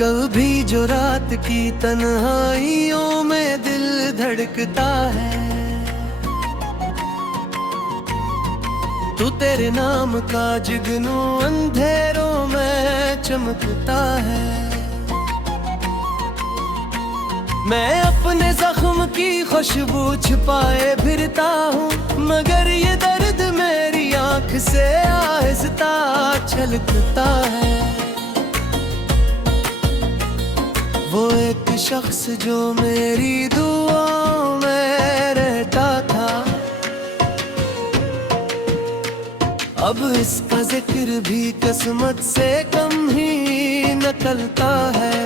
कभी जो रात की तन्हाइयों में दिल धड़कता है, तू तेरे नाम का जुगनू अंधेरों में चमकता है। मैं अपने जख्म की खुशबू छुपाए फिरता हूँ, मगर ये दर्द मेरी आँख से आहिस्ता छलकता है। वो एक शख्स जो मेरी दुआओं में रहता था, अब इसका जिक्र भी किस्मत से कम ही नकलता है।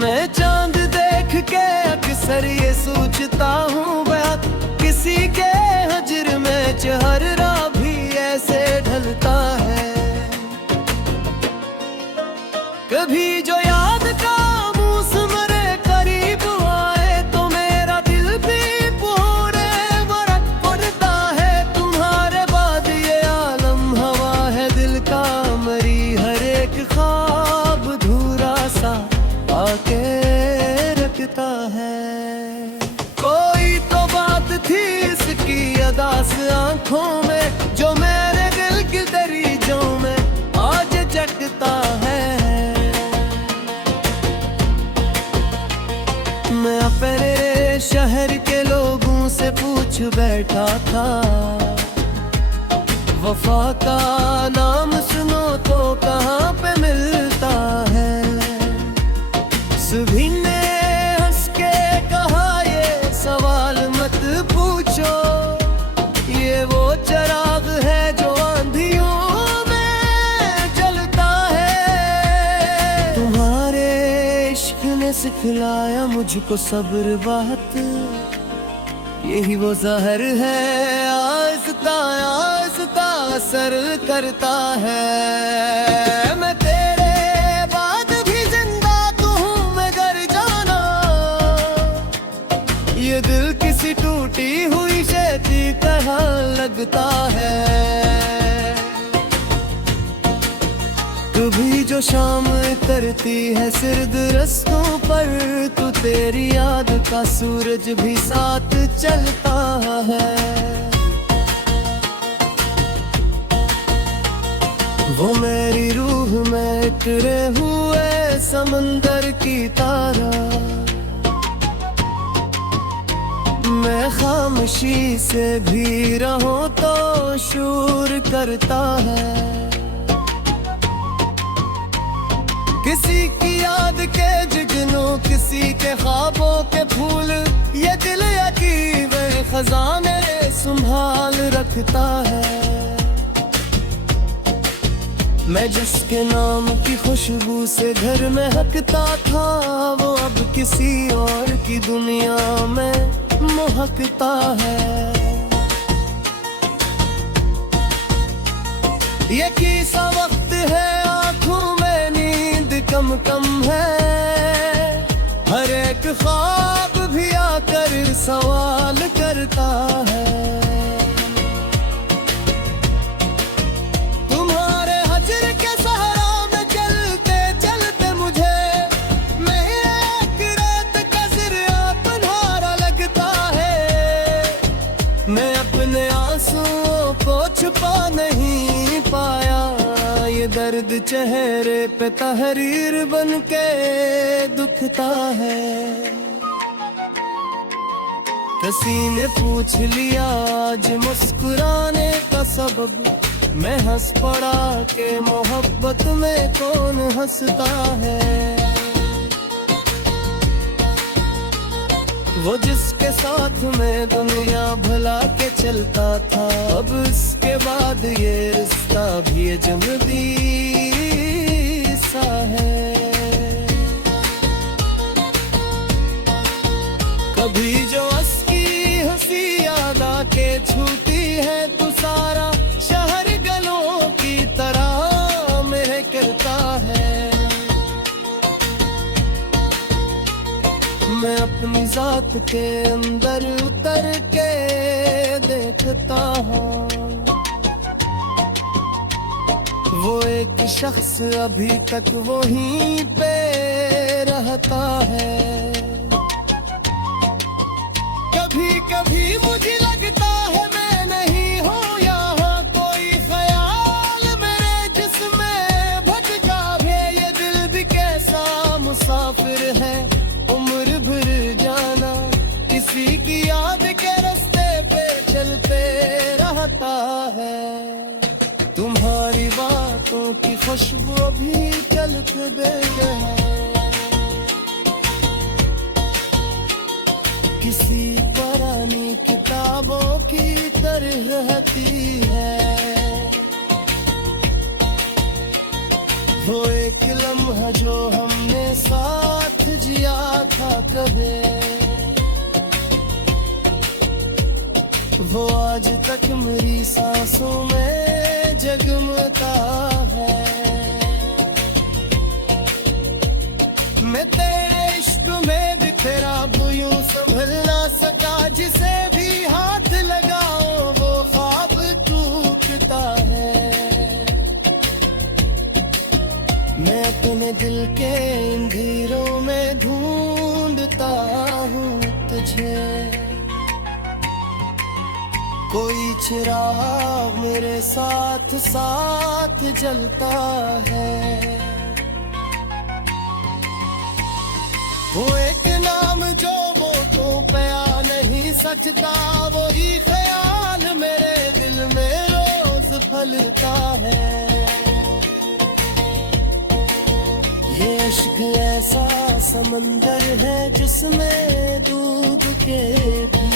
मैं चांद देख के अक्सर ये सोचता हूँ, बात किसी के हजर में चेहरा भी ऐसे ढलता है। कभी जो याद का मौसम रे करीब आए, तो मेरा दिल भी पूरे बरक पड़ता है। तुम्हारे बाद ये आलम हवा है दिल का, मरी हर एक ख्वाब धूरा सा आके रखता है। कोई तो बात थी इसकी अदास आंखों में, जो मेरे दिल की दरीजों में आज जगता है। मैं अपने शहर के लोगों से पूछ बैठा था, वफा का नाम सुनो तो कहाँ पे मिलता है। सभी ने हंस के कहा ये सवाल मत पूछो, ये वो चिराग है जो आंधियों में जलता है। तुम्हारे इश्क ने सिखलाया मुझको सब्र बात, यही वो जहर है आहिस्ता आहिस्ता असर करता है। मैं तेरे बाद भी जिंदा तो हूँ मगर जाना, ये दिल किसी टूटी हुई शे की तरह लगता है। कभी जो शाम करती है सिर्द रस्तों पर, तो तेरी याद का सूरज भी साथ चलता है। वो मेरी रूह में उतरे हुए समंदर की तारा, मैं खामोशी से भी रहूं तो शूर करता है। किसी की याद के जुगनू, किसी के ख्वाबों के फूल, ये दिल यकीन खजाने संभाल रखता है। मैं जिसके नाम की खुशबू से घर में हकता था, वो अब किसी और की दुनिया में महकता है। ये कैसा वक्त है आँखों में नींद कम कम है, हर एक ख्वाब भी आकर सवाल करता है। तुम्हारे हजर के सहारा में चलते चलते मुझे मेरे एक रात का ज़रिया तुम्हारा लगता है। मैं अपने आंसुओं को छुपा नहीं पाया, ये दर्द चेहरे पे तहरीर बन के दुखता है। किसी ने पूछ लिया आज मुस्कुराने का सबब, मैं हंस पड़ा कि मोहब्बत में कौन हंसता है। वो जिसके साथ में दुनिया भुला के चलता था, अब इसके बाद ये रिश्ता भी अजनबी सा है। कभी जो अस्की हंसी याद आके छूती है, तो सारा शहर गलों की तरह मेरे करता है। मैं अपनी जात के अंदर उतर के देखता हूँ, वो एक शख्स अभी तक वहीं पे रहता है। कभी कभी मुझे लगता है मैं नहीं हूँ यहाँ, कोई ख्याल मेरे जिसमें भटका है। ये दिल भी कैसा मुसाफिर है, उम्र भर जाना किसी की याद के रास्ते पे चलते रहता है। तुम्हारी बातों की खुशबू भी चलते दे किसी पुरानी किताबों की तरह रहती है। वो एक लम्हा जो हमने साथ जिया था कभी, वो आज तक मेरी सांसों में जगमगा है। मैं तेरे इश्क में बिखरा यूं संभल ना सका, जिसे भी हाथ लगाओ वो ख्वाब टूटता है। मैं अपने दिल के अंधेरों में ढूंढता हूँ तुझे, कोई चिराग मेरे साथ साथ जलता है। वो एक नाम जो वो तो पया नहीं सचता, वही ख्याल मेरे दिल में रोज फलता है। ये इश्क ऐसा समंदर है जिसमें डूब के भी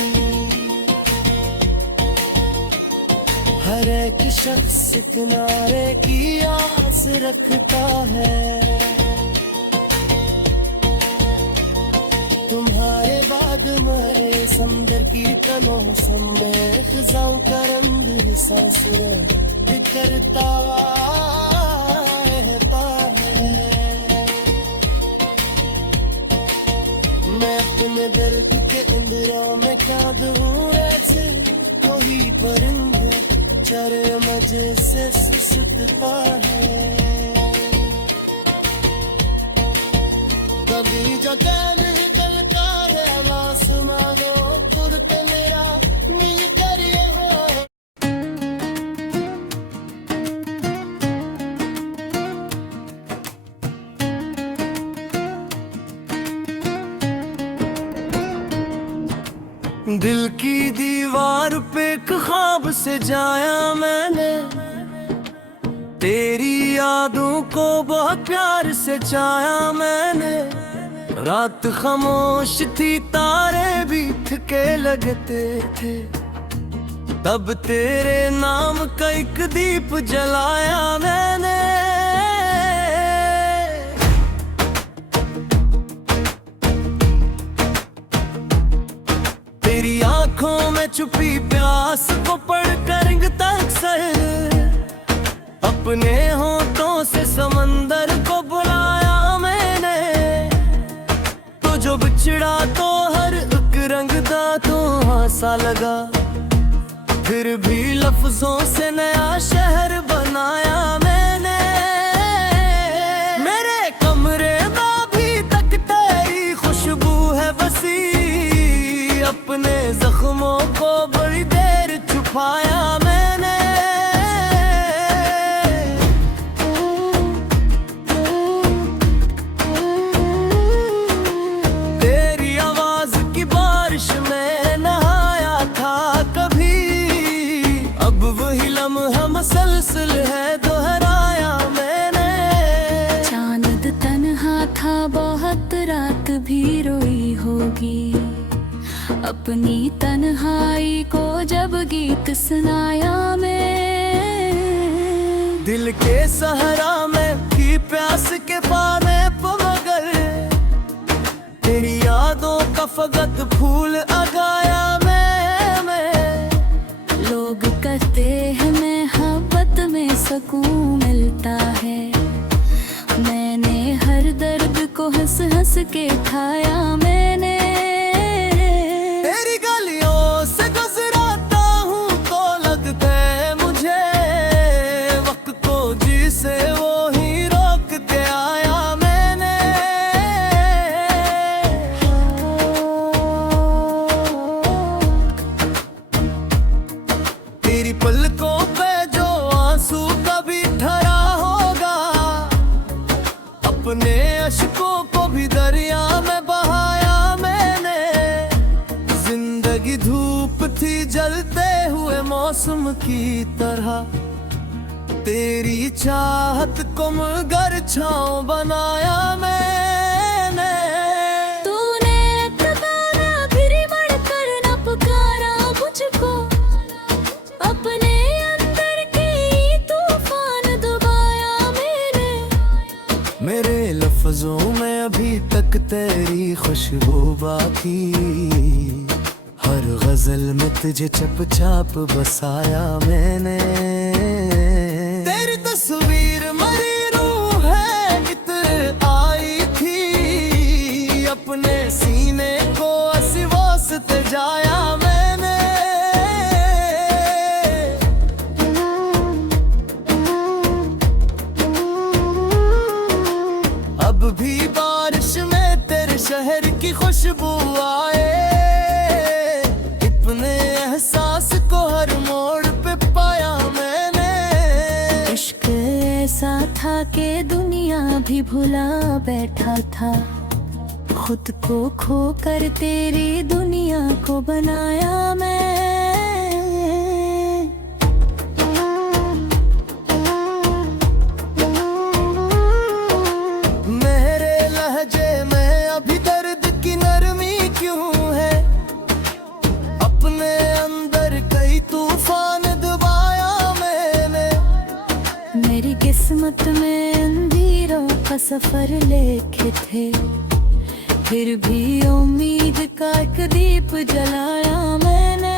हर एक शख्स किनारे की आस रखता है। तुम्हारे बाद मरे समंदर की तनों में खिजाओं का रंग सांस बिखरता रहता है। मैं अपने दर्द के इंद्रियों में क्या दूं ऐसे, कोई परिंदा चरे मजे से सुसुकता है। कभी जो चैन निकलता है आसमां दो पुरते मेरा मिल कर यहाँ। दिल की दीवार पे एक ख्वाब से जाया मैंने, तेरी यादों को बहुत प्यार से चाया मैंने। रात खामोश थी तारे भी थके लगते थे, तब तेरे नाम का एक दीप जलाया मैंने। तेरी आंखों में छुपी प्यास को पढ़कर रिंगता अक्सर, अपने होठों से समंदर को बुलाया मैंने। तो जो बिछड़ा तो हर एक रंग दा तो सा लगा, फिर भी लफ्जों से नया शहर बनाया मैंने। मेरे कमरे में भी तक तेरी खुशबू है बसी, अपने जख्मों को बड़ी देर छुपाया मैंने। तेरी आवाज की बारिश में नहाया था कभी, अब वही लम्हा मसलसल है दोहराया मैंने। चांद तन्हा था बहुत रात भी रोई होगी, अपनी तन्हाई को जब गीत सुनाया मैं। दिल के सहारा में थी प्यास के पाने पर मगर, तेरी यादों का फकत फूल उगाया मैं। लोग कहते हैं मोहब्बत में सुकून मिलता है, मैंने हर दर्द को हंस हंस के खाया मैंने। तेरी गलियों से गुजराता हूँ तो लगता है मुझे, वक्त को जिस तेरी पलकों पे जो आंसू कभी ठहरा होगा, अपने अश्कों को भी दरिया में बहाया मैंने। जिंदगी धूप थी जलते हुए मौसम की तरह, तेरी चाहत को मगर छाँव बनाया मैंने। तूने तबारा फिर मड़कर न पुकारा मुझको, अपने अंदर के तूफान दबाया मैंने। मेरे लफ्जों में अभी तक तेरी खुशबू बाकी, हर गजल में तुझे चुपचाप बसाया मैंने। तेरी तस्वीर मरी रूह है इत्र आई थी, अपने सीने को असीवों से तजाया मैंने। अब भी बारिश में तेरे शहर की खुशबू आए, अपने एहसास को हर मोड़ पे पाया मैंने। इश्क ऐसा था कि दुनिया भी भुला बैठा था, खुद को खोकर तेरी दुनिया को बनाया मैं। मेरे लहजे में अभी दर्द की नरमी क्यों है, अपने अंदर कई तूफान दबाया मैंने। मेरी किस्मत में अंधेरों का सफर लिखे थे, फिर भी उम्मीद का एक दीप जलाया मैंने।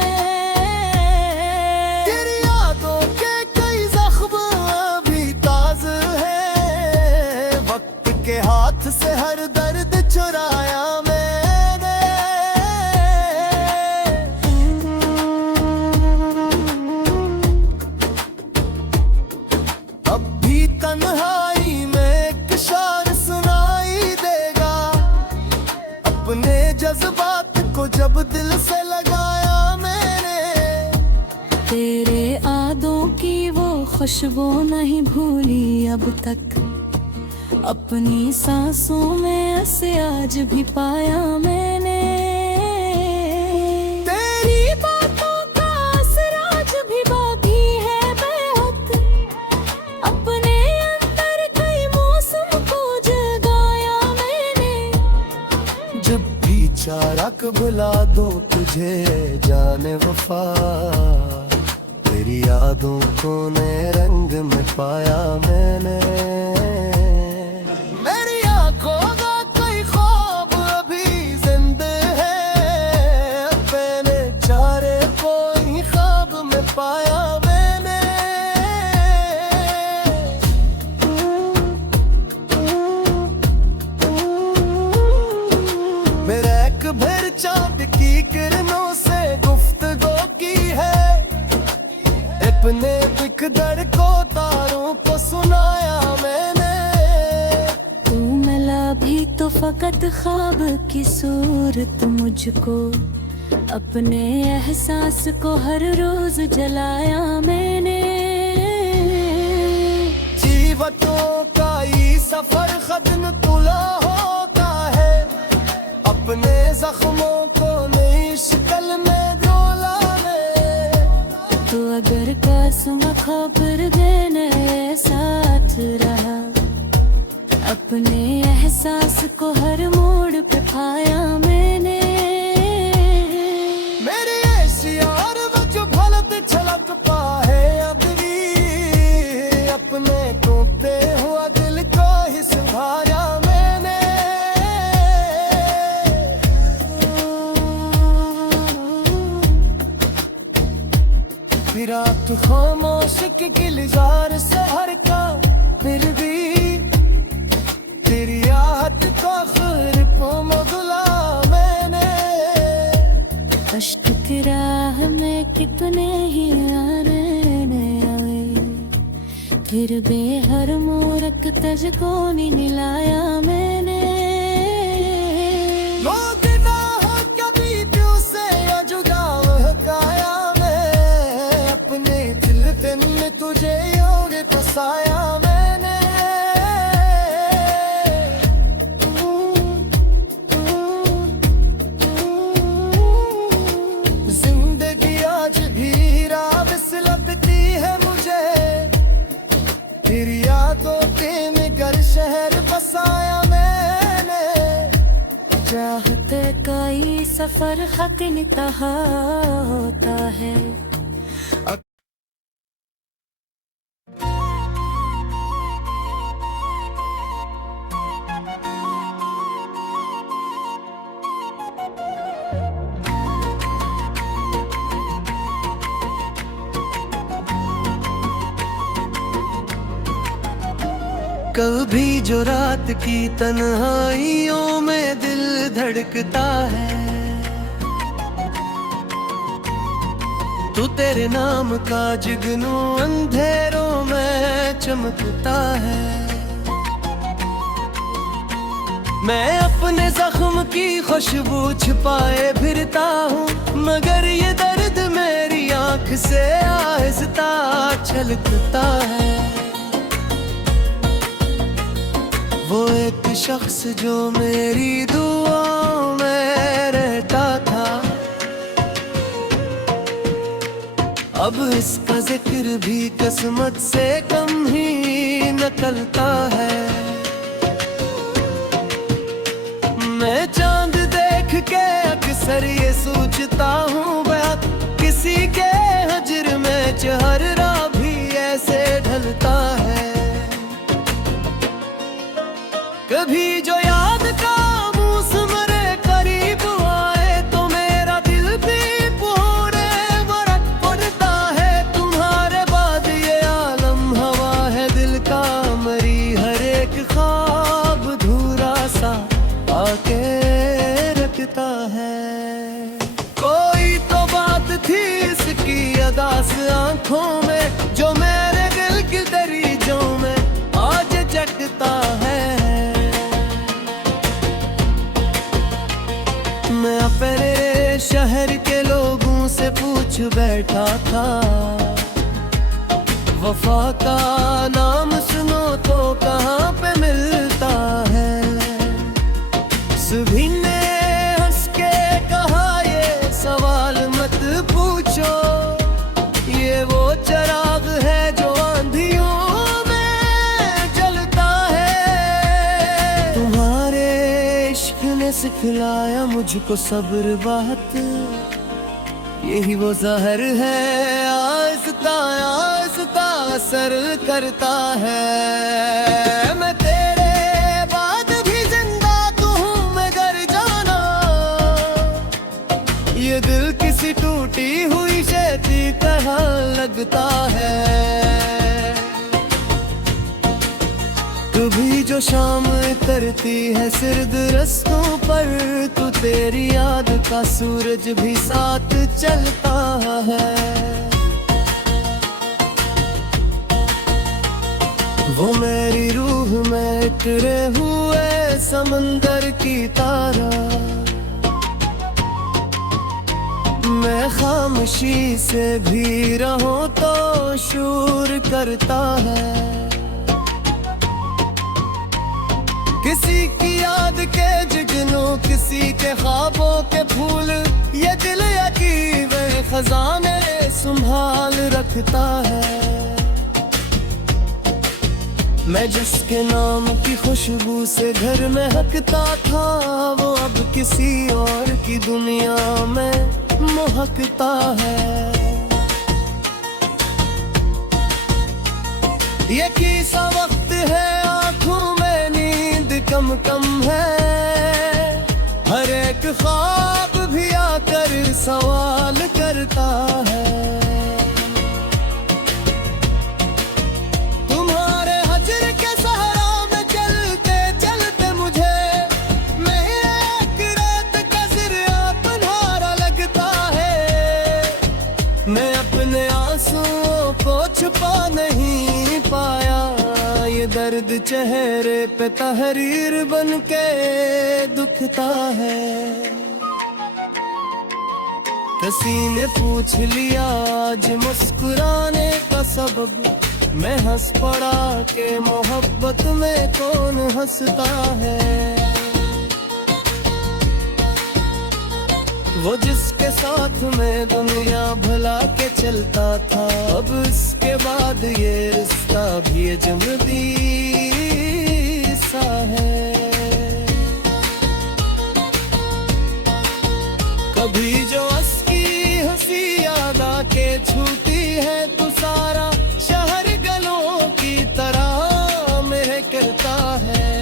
तेरी यादों के कई जख्म अभी ताज़ा है, वक्त के हाथ से हर दर्द चुराया मैंने। अब भी तन्हाई में एक शार सुनाई देगा, अपने जज्बात को जब दिल से लगाया मैंने। तेरे यादों की वो खुशबू नहीं भूली अब तक, अपनी सांसों में ऐसे आज भी पाया मैंने। तेरी बातों का असर आज भी बाकी है बेहद, अपने अंदर कई मौसम को जगाया मैंने। जब भी चारक भुला दो तुझे जाने वफा, तेरी यादों को नए रंग में पाया मैंने। मेरी आंखों का कोई ख्वाब अभी जिंदा है, अपने चारे को ही ख्वाब में पाया मैंने। मेरा एक भर चांद की किरणों से गुफ्तगू की है, अपने बिखदर को तारों को सुनाया मैंने। तू मिला भी तो फकत ख्वाब की सूरत मुझको, अपने एहसास को हर रोज जलाया मैंने। जीवतों का ये सफर खदन तुला होता है, अपने जख्मों को नई शक्ल में डोला मैं। तो अगर कसम खबर देने साथ रहा, अपने एहसास को हर मोड़ पे पाया मैंने। मेरे शियार में जो भलत छलक पाए अबरी, अपने टूटते हुआ दिल को ही संभाला मैंने। विराट खामोश की गिलजार से हर का, फिर भी तेरी याद को आखिर को मगला मैंने। कष्ट की राह में कितने ही आने आए, फिर भी हर मूरख तुझको नहीं मिलाया मैंने। कभी दिल से जुदा काया मैं, अपने बसाया मैंने। जिंदगी आज भी रास लगती है मुझे, फिर यादों के निगर शहर बसाया मैंने। चाहते कई सफर खत इंतहा होता है। कभी जो रात की तन्हाइयों में दिल धड़कता है, तू तेरे नाम का जुगनू अंधेरों में चमकता है। मैं अपने जख्म की खुशबू छिपाए फिरता हूँ, मगर ये दर्द मेरी आँख से आहिस्ता छलकता है। वो एक शख्स जो मेरी दुआओं में रहता था, अब इसका जिक्र भी किस्मत से कम ही निकलता है। मैं चांद देख के अक्सर ये सोचता हूँ, बात किसी के हजर में चेहरा भी ऐसे ढलता है। कभी जो याद का मौसम रे करीब आए, तो मेरा दिल भी पूरे बरक पड़ता है। तुम्हारे बाद ये आलम हवा है दिल का, मरी हर एक ख्वाब धूरा सा आके रखता है। कोई तो बात थी इसकी अदास आंखों में, जो मेरे दिल की दरीजों में आज जगता है। मैं अपने शहर के लोगों से पूछ बैठा था, वफा का नाम सुनो तो कहाँ पे मिलता है। सभी ने हंस के कहा ये सवाल मत पूछो, ये वो चराग है जो आंधियों में जलता है। तुम्हारे इश्क ने सिखलाया मुझको सब्र बात, यही वो जहर है आहिस्ता आहिस्ता असर करता है। मैं तेरे बाद भी जिंदा तो हूँ मगर जाना, ये दिल किसी टूटी हुई शैती तरह लगता है। कभी जो शाम करती है सिर्द रस्तों पर, तो तेरी याद का सूरज भी साथ चलता है। वो मेरी रूह में उतरे हुए समंदर की तारा, मैं खामोशी से भी रहूं तो शूर करता है। किसी की याद के जुगनू, किसी के ख्वाबों के फूल, ये दिल यकीन खजाने संभाल रखता है। मैं जिसके नाम की खुशबू से घर में हकता था, वो अब किसी और की दुनिया में महकता है। ये कैसा वक्त है आंखों में नींद कम कम है, हर एक ख्वाब भी आकर सवाल करता है। तुम्हारे हजर के सहारा में चलते चलते मुझे एक रात का ज़रिया तुम्हारा लगता है। मैं अपने आंसुओं को छुपा नहीं पाया, ये दर्द चेहरे पे तहरीर बन के दुखता है। किसी ने पूछ लिया आज मुस्कुराने का सबब, मैं हंस पड़ा के मोहब्बत में कौन हंसता है। वो जिसके साथ में दुनिया भुला के चलता था, अब इसके बाद ये रिश्ता भी अजनबी सा है। कभी जो असकी हंसी याद आके छूती है तो सारा शहर गलों की तरह महकता है।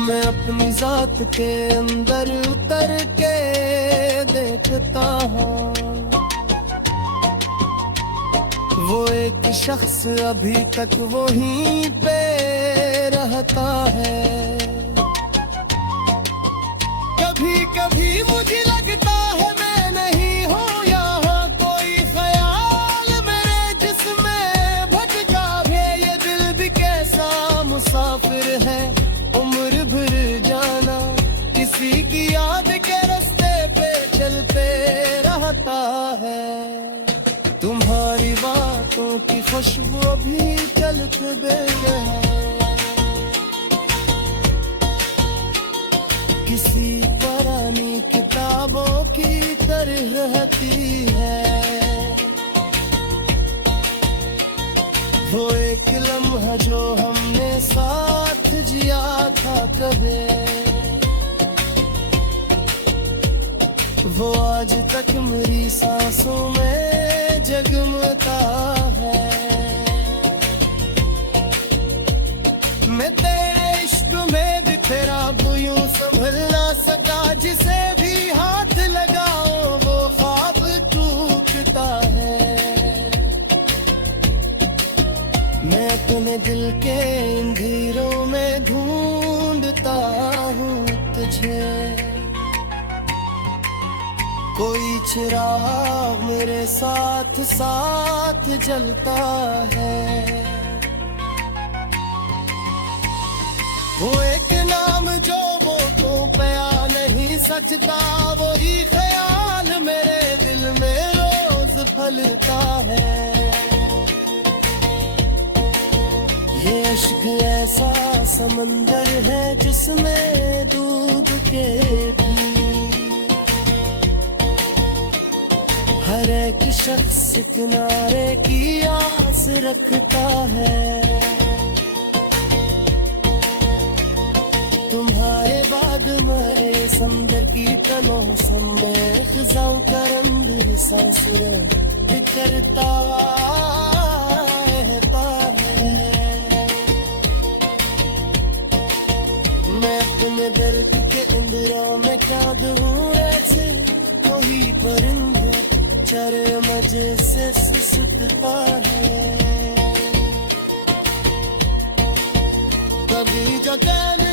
मैं अपनी जात के अंदर उतर के देखता हूँ, वो एक शख्स अभी तक वहीं पे रहता है। कभी कभी मुझे लगता है मैं नहीं हूँ यहाँ, कोई ख्याल मेरे जिस्में भटका है। ये दिल भी कैसा मुसाफिर है, उम्र भर जाना किसी की याद के रास्ते पे चलते रहता है। तुम्हारी बातों की खुशबू अभी चलते दे है, किसी पुरानी किताबों की तरह रहती है। वो एक लम्हा जो हमने साथ जिया था कभी, वो आज तक मेरी सांसों में जगमगता है। मैं तेरे इश्क में बिखरा यूं संभल ना सका, जिसे भी हाथ लगाओ वो ख्वाब टूटता है। मैं अपने दिल के अंधेरों में ढूंढता हूँ तुझे, कोई चिराग मेरे साथ साथ जलता है। वो एक नाम जो वो तो पया नहीं सचता, वही ख्याल मेरे दिल में रोज फलता है। ये इश्क ऐसा समंदर है जिसमें डूब के भी हर एक शख्स किनारे की आस रखता है। तुम्हारे बाद मरे समंदर की तमौसम में खिजाओं का रंग सांसुरे बिखरता रहता है। मैं अपने दर्द के इंद्रियों में क्या दूं ऐसे, कोई परिंदे चरे मजे से सुसुकता है। कभी जो कहने